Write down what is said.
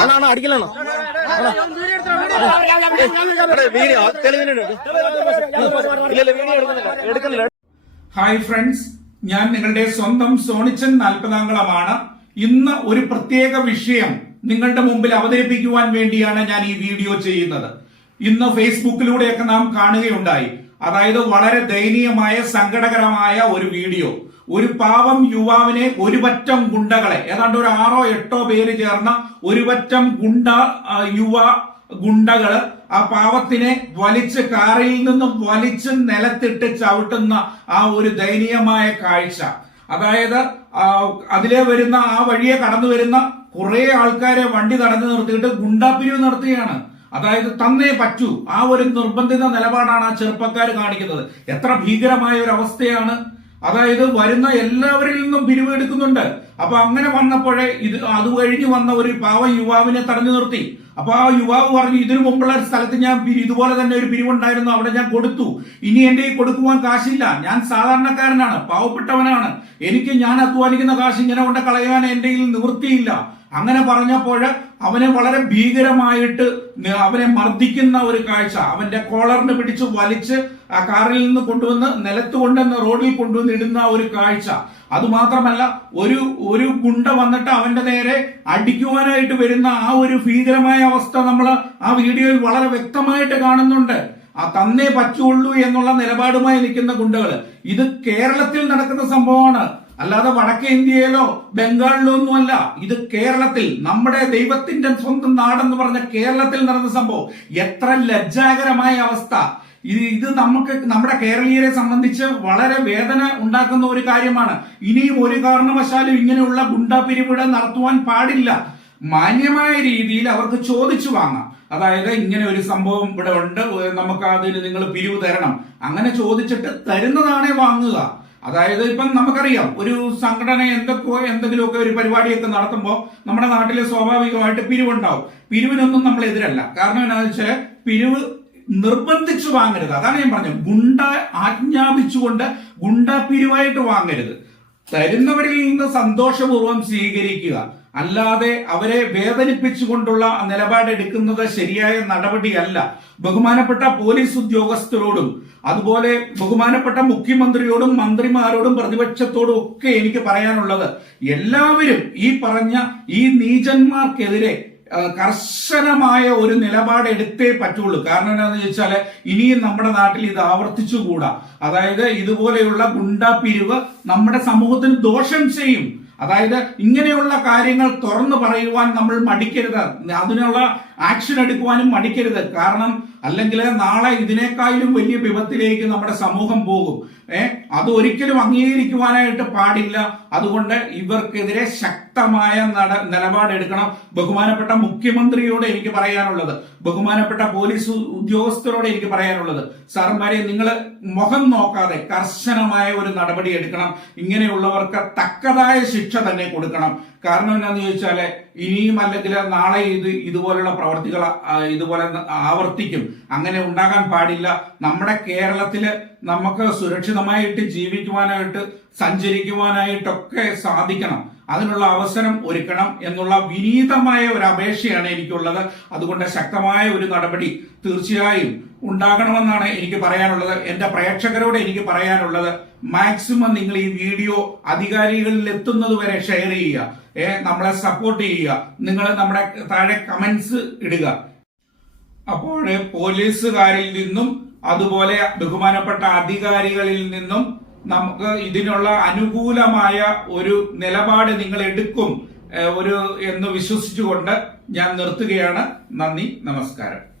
ആണോ അടിക്കലാണോ? Video തെളിവിനുണ്ട് video എടുക്കുന്നില്ല. എടുക്കുന്നില്ല. ഹായ് ഫ്രണ്ട്സ് ഞാൻ നിങ്ങളുടെ സ്വന്തം സോണിച്ചൻ നാൽപ്പതാംകളമാണ് ഇന്ന് ഒരു പ്രത്യേക വിഷയം നിങ്ങളുടെ മുമ്പിൽ അവതരിപ്പിക്കുവാൻ വേണ്ടിയാണ് ഞാൻ ഈ വീഡിയോ ചെയ്യുന്നത്. ഇന്ന് ഫേസ്ബുക്കിലൂടെയൊക്കെ നാം കാണുകയുണ്ടായി. അതായത് വളരെ ദയനീയമായ സങ്കടകരമായ ഒരു വീഡിയോ. ഒരു പാവം യുവാവിനെ ഒരുപറ്റം ഗുണ്ടകളെ ഏതാണ്ട് ഒരു ആറോ എട്ടോ പേര് ചേർന്ന ഒരുപറ്റം ഗുണ്ട യുവ ഗുണ്ടകൾ ആ പാവത്തിനെ വലിച്ച് കാറിൽ നിന്നും വലിച്ച് നിലത്തിട്ട് ചവിട്ടുന്ന ആ ഒരു ദയനീയമായ കാഴ്ച. അതായത് അതിലെ വരുന്ന ആ വഴിയെ കടന്നു വരുന്ന കുറെ ആൾക്കാരെ വണ്ടി തടഞ്ഞു നിർത്തിയിട്ട് ഗുണ്ടാപ്പിരിവ് നടത്തുകയാണ്. അതായത് തന്നേ പറ്റൂ. ആ ഒരു നിർബന്ധിത നിലപാടാണ് ആ ചെറുപ്പക്കാർ കാണിക്കുന്നത്. എത്ര ഭീകരമായ ഒരു അവസ്ഥയാണ് അതായത് വരുന്ന എല്ലാവരിൽ നിന്നും പിരിവ് എടുക്കുന്നുണ്ട്. അപ്പൊ അങ്ങനെ വന്നപ്പോഴേ ഇത് അത് കഴിഞ്ഞ് വന്ന ഒരു പാവ യുവാവിനെ തടഞ്ഞു നിർത്തി. അപ്പൊ ആ യുവാവ് പറഞ്ഞു ഇതിനു മുമ്പുള്ള സ്ഥലത്ത് ഞാൻ ഇതുപോലെ തന്നെ ഒരു പിരിവുണ്ടായിരുന്നു അവിടെ ഞാൻ കൊടുത്തു. ഇനി എന്റെ ഈ കൊടുക്കുവാൻ കാശില്ല. ഞാൻ സാധാരണക്കാരനാണ് പാവപ്പെട്ടവനാണ്. എനിക്ക് ഞാൻ അധ്വാനിക്കുന്ന കാശ് ഇങ്ങനെ കൊണ്ട് കളയാൻ എന്റെ നിവൃത്തിയില്ല. അങ്ങനെ പറഞ്ഞപ്പോൾ അവനെ വളരെ ഭീകരമായിട്ട് അവനെ മർദ്ദിക്കുന്ന ഒരു കാഴ്ച. അവന്റെ കോളറിന് പിടിച്ച് വലിച്ച് ആ കാറിൽ നിന്ന് കൊണ്ടുവന്ന് നിലത്ത് കൊണ്ടുവന്ന് റോഡിൽ കൊണ്ടുവന്ന് ഇടുന്ന ഒരു കാഴ്ച. അതുമാത്രമല്ല ഒരു ഒരു ഗുണ്ട വന്നിട്ട് അവന്റെ നേരെ അടിക്കുവാനായിട്ട് വരുന്ന ആ ഒരു ഭീകരമായ അവസ്ഥ നമ്മൾ ആ വീഡിയോയിൽ വളരെ വ്യക്തമായിട്ട് കാണുന്നുണ്ട്. ആ തന്നേ പറ്റുള്ളൂ എന്നുള്ള നിലപാടുമായി നിൽക്കുന്ന ഗുണ്ടകൾ. ഇത് കേരളത്തിൽ നടക്കുന്ന സംഭവമാണ്. അല്ലാതെ വടക്കേ ഇന്ത്യയിലോ ബംഗാളിലോ ഒന്നുമല്ല. ഇത് കേരളത്തിൽ നമ്മുടെ ദൈവത്തിന്റെ സ്വന്തം നാടെന്ന് പറഞ്ഞ കേരളത്തിൽ നടന്ന സംഭവം. എത്ര ലജ്ജാകരമായ അവസ്ഥ. ഇത് ഇത് നമുക്ക് നമ്മുടെ കേരളീയരെ സംബന്ധിച്ച് വളരെ വേദന ഉണ്ടാക്കുന്ന ഒരു കാര്യമാണ്. ഇനിയും ഒരു കാരണവശാലും ഇങ്ങനെയുള്ള ഗുണ്ടാപിരിവിടെ നടത്തുവാൻ പാടില്ല. മാന്യമായ രീതിയിൽ അവർക്ക് ചോദിച്ചു വാങ്ങാം. അതായത് ഇങ്ങനെ ഒരു സംഭവം ഇവിടെ ഉണ്ട് നമുക്ക് അതിന് നിങ്ങൾ പിരിവ് തരണം. അങ്ങനെ ചോദിച്ചിട്ട് തരുന്നതാണേ വാങ്ങുക. അതായത് ഇപ്പം നമുക്കറിയാം ഒരു സംഘടന എന്തൊക്കെ എന്തെങ്കിലുമൊക്കെ ഒരു പരിപാടിയൊക്കെ നടത്തുമ്പോൾ നമ്മുടെ നാട്ടിൽ സ്വാഭാവികമായിട്ട് പിരിവുണ്ടാവും. പിരിവിനൊന്നും നമ്മൾ എതിരല്ല. കാരണം എന്താണെന്ന് വെച്ചാൽ പിരിവ് നിർബന്ധിച്ചു വാങ്ങരുത്. അതാണ് ഞാൻ പറഞ്ഞത്. ഗുണ്ട ആജ്ഞാപിച്ചുകൊണ്ട് ഗുണ്ട പിരിവായിട്ട് വാങ്ങരുത്. തരുന്നവരിൽ നിന്ന് സന്തോഷപൂർവം സ്വീകരിക്കുക. അല്ലാതെ അവരെ വേദനിപ്പിച്ചുകൊണ്ടുള്ള നിലപാടെടുക്കുന്നത് ശരിയായ നടപടിയല്ല. ബഹുമാനപ്പെട്ട പോലീസ് ഉദ്യോഗസ്ഥരോടും അതുപോലെ ബഹുമാനപ്പെട്ട മുഖ്യമന്ത്രിയോടും മന്ത്രിമാരോടും പ്രതിപക്ഷത്തോടും ഒക്കെ എനിക്ക് പറയാനുള്ളത് എല്ലാവരും ഈ പറഞ്ഞ ഈ നീചന്മാർക്കെതിരെ കർശനമായ ഒരു നിലപാട് എടുത്തേ പറ്റുള്ളൂ. കാരണം എന്താണെന്ന് ചോദിച്ചാൽ ഇനിയും നമ്മുടെ നാട്ടിൽ ഇത് ആവർത്തിച്ചുകൂടാ. അതായത് ഇതുപോലെയുള്ള ഗുണ്ടാപ്പിരിവ് നമ്മുടെ സമൂഹത്തിന് ദോഷം ചെയ്യും. അതായത് ഇങ്ങനെയുള്ള കാര്യങ്ങൾ തുറന്നു പറയുവാൻ നമ്മൾ മടിക്കരുത്. അതിനുള്ള ആക്ഷൻ എടുക്കുവാനും മടിക്കരുത്. കാരണം അല്ലെങ്കിൽ നാളെ ഇതിനേക്കാളും വലിയ വിപത്തിലേക്ക് നമ്മുടെ സമൂഹം പോകും. ഏർ അത് ഒരിക്കലും അംഗീകരിക്കുവാനായിട്ട് പാടില്ല. അതുകൊണ്ട് ഇവർക്കെതിരെ ശക്തമായ നട നിലപാടെടുക്കണം. ബഹുമാനപ്പെട്ട മുഖ്യമന്ത്രിയോട് എനിക്ക് പറയാനുള്ളത്. ബഹുമാനപ്പെട്ട പോലീസ് ഉദ്യോഗസ്ഥരോട് എനിക്ക് പറയാനുള്ളത്. സാറന്മാരെ നിങ്ങൾ മുഖം നോക്കാതെ കർശനമായ ഒരു നടപടി എടുക്കണം. ഇങ്ങനെയുള്ളവർക്ക് തക്കതായ ശിക്ഷ തന്നെ കൊടുക്കണം. കാരണം എന്താണെന്ന് ചോദിച്ചാൽ ഇനിയും അല്ലെങ്കിൽ നാളെ ഇത് ഇതുപോലുള്ള പ്രവർത്തികൾ ഇതുപോലെ ആവർത്തിക്കും. അങ്ങനെ ഉണ്ടാകാൻ പാടില്ല. നമ്മുടെ കേരളത്തിൽ നമുക്ക് സുരക്ഷിതമായിട്ട് ജീവിക്കുവാനായിട്ട് സഞ്ചരിക്കുവാനായിട്ടൊക്കെ സാധിക്കണം. അതിനുള്ള അവസരം ഒരുക്കണം എന്നുള്ള വിനീതമായ ഒരു അപേക്ഷയാണ് എനിക്കുള്ളത്. അതുകൊണ്ട് ശക്തമായ ഒരു നടപടി തീർച്ചയായും ഉണ്ടാകണമെന്നാണ് എനിക്ക് പറയാനുള്ളത്. എന്റെ പ്രേക്ഷകരോട് എനിക്ക് പറയാനുള്ളത് മാക്സിമം നിങ്ങൾ ഈ വീഡിയോ അധികാരികളിൽ എത്തുന്നത് വരെ ഷെയർ ചെയ്യുക. ഏ നമ്മളെ സപ്പോർട്ട് ചെയ്യുക. നിങ്ങൾ നമ്മുടെ താഴെ കമന്റ്സ് ഇടുക. അപ്പോൾ പോലീസുകാരിൽ നിന്നും അതുപോലെ ബഹുമാനപ്പെട്ട അധികാരികളിൽ നിന്നും നമുക്ക് ഇതിനുള്ള അനുകൂലമായ ഒരു നിലപാട് നിങ്ങൾ എടുക്കും ഒരു എന്ന് വിശ്വസിച്ചുകൊണ്ട് ഞാൻ നിർത്തുകയാണ്. നന്ദി നമസ്കാരം.